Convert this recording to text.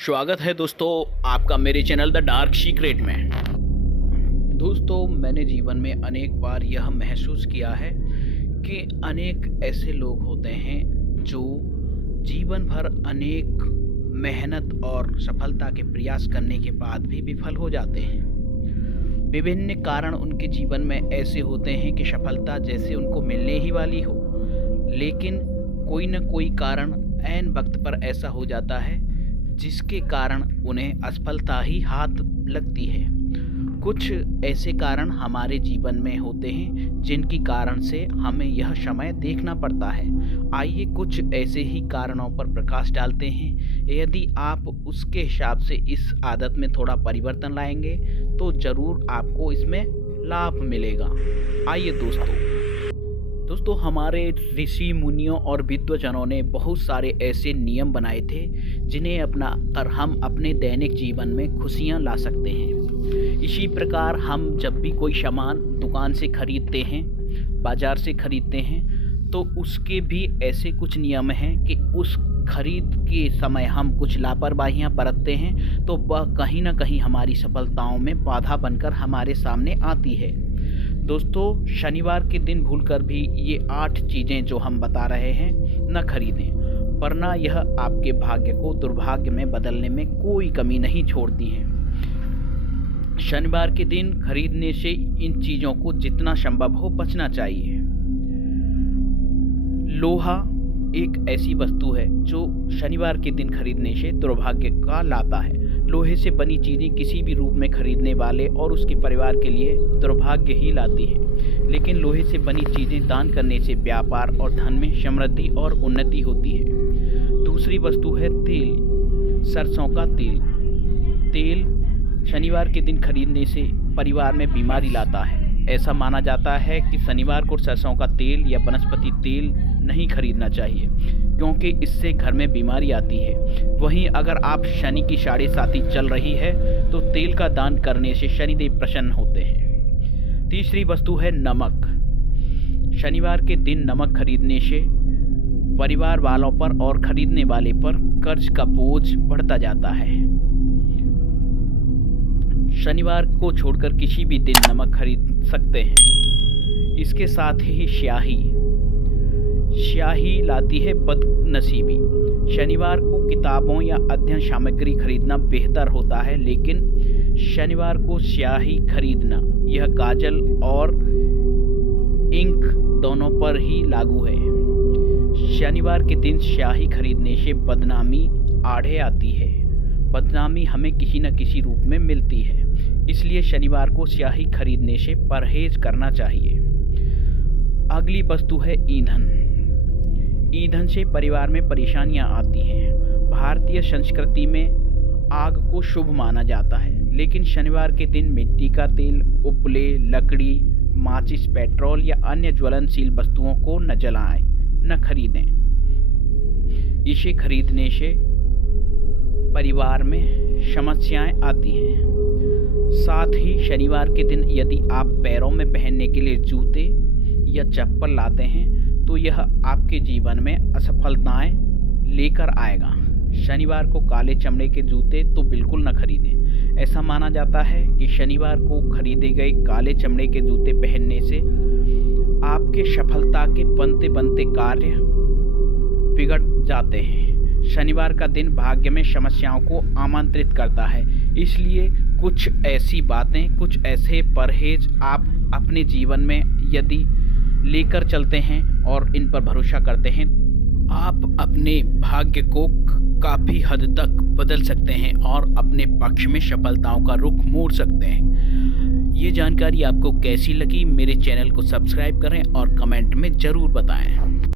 स्वागत है दोस्तों आपका मेरे चैनल द डार्क सीक्रेट में। दोस्तों, मैंने जीवन में अनेक बार यह महसूस किया है कि अनेक ऐसे लोग होते हैं जो जीवन भर अनेक मेहनत और सफलता के प्रयास करने के बाद भी विफल हो जाते हैं। विभिन्न कारण उनके जीवन में ऐसे होते हैं कि सफलता जैसे उनको मिलने ही वाली हो, लेकिन कोई न कोई कारण ऐन वक्त पर ऐसा हो जाता है जिसके कारण उन्हें असफलता ही हाथ लगती है। कुछ ऐसे कारण हमारे जीवन में होते हैं जिनकी कारण से हमें यह समय देखना पड़ता है। आइए कुछ ऐसे ही कारणों पर प्रकाश डालते हैं। यदि आप उसके हिसाब से इस आदत में थोड़ा परिवर्तन लाएंगे तो ज़रूर आपको इसमें लाभ मिलेगा। आइए दोस्तों, हमारे ऋषि मुनियों और विद्वजनों ने बहुत सारे ऐसे नियम बनाए थे जिन्हें अपनाकर हम अपने दैनिक जीवन में खुशियां ला सकते हैं। इसी प्रकार हम जब भी कोई सामान दुकान से खरीदते हैं, बाज़ार से खरीदते हैं, तो उसके भी ऐसे कुछ नियम हैं कि उस खरीद के समय हम कुछ लापरवाहियां बरतते हैं तो वह कहीं ना कहीं हमारी सफलताओं में बाधा बनकर हमारे सामने आती है। दोस्तों, शनिवार के दिन भूलकर भी ये 8 चीज़ें जो हम बता रहे हैं न खरीदें, वरना यह आपके भाग्य को दुर्भाग्य में बदलने में कोई कमी नहीं छोड़ती हैं। शनिवार के दिन खरीदने से इन चीज़ों को जितना संभव हो बचना चाहिए। लोहा एक ऐसी वस्तु है जो शनिवार के दिन खरीदने से दुर्भाग्य का लाता है। लोहे से बनी चीज़ें किसी भी रूप में खरीदने वाले और उसके परिवार के लिए दुर्भाग्य ही लाती है, लेकिन लोहे से बनी चीज़ें दान करने से व्यापार और धन में समृद्धि और उन्नति होती है। दूसरी वस्तु है तेल, सरसों का तेल। तेल शनिवार के दिन खरीदने से परिवार में बीमारी लाता है। ऐसा माना जाता है कि शनिवार को सरसों का तेल या वनस्पति तेल नहीं खरीदना चाहिए क्योंकि इससे घर में बीमारी आती है। वहीं अगर आप शनि की 7.5 चल रही है तो तेल का दान करने से शनिदेव प्रसन्न होते हैं। तीसरी वस्तु है नमक। शनिवार के दिन नमक खरीदने से परिवार वालों पर और खरीदने वाले पर कर्ज का बोझ बढ़ता जाता है। शनिवार को छोड़कर किसी भी दिन नमक खरीद सकते हैं। इसके साथ ही स्याही लाती है बदनसीबी। शनिवार को किताबों या अध्ययन सामग्री खरीदना बेहतर होता है, लेकिन शनिवार को स्याही खरीदना यह काजल और इंक दोनों पर ही लागू है। शनिवार के दिन स्याही खरीदने से बदनामी आड़े आती है। बदनामी हमें किसी न किसी रूप में मिलती है, इसलिए शनिवार को स्याही खरीदने से परहेज करना चाहिए। अगली वस्तु है ईंधन। ईंधन से परिवार में परेशानियां आती हैं। भारतीय संस्कृति में आग को शुभ माना जाता है, लेकिन शनिवार के दिन मिट्टी का तेल, उपले, लकड़ी, माचिस, पेट्रोल या अन्य ज्वलनशील वस्तुओं को न जलाएं, न खरीदें। इसे खरीदने से परिवार में समस्याएं आती हैं। साथ ही शनिवार के दिन यदि आप पैरों में पहनने के लिए जूते या चप्पल लाते हैं तो यह आपके जीवन में असफलताएं लेकर आएगा। शनिवार को काले चमड़े के जूते तो बिल्कुल न खरीदें। ऐसा माना जाता है कि शनिवार को खरीदे गए काले चमड़े के जूते पहनने से आपके सफलता के बनते बनते कार्य बिगड़ जाते हैं। शनिवार का दिन भाग्य में समस्याओं को आमंत्रित करता है, इसलिए कुछ ऐसी बातें, कुछ ऐसे परहेज आप अपने जीवन में यदि लेकर चलते हैं और इन पर भरोसा करते हैं, आप अपने भाग्य को काफ़ी हद तक बदल सकते हैं और अपने पक्ष में सफलताओं का रुख मोड़ सकते हैं। ये जानकारी आपको कैसी लगी? मेरे चैनल को सब्सक्राइब करें और कमेंट में ज़रूर बताएं।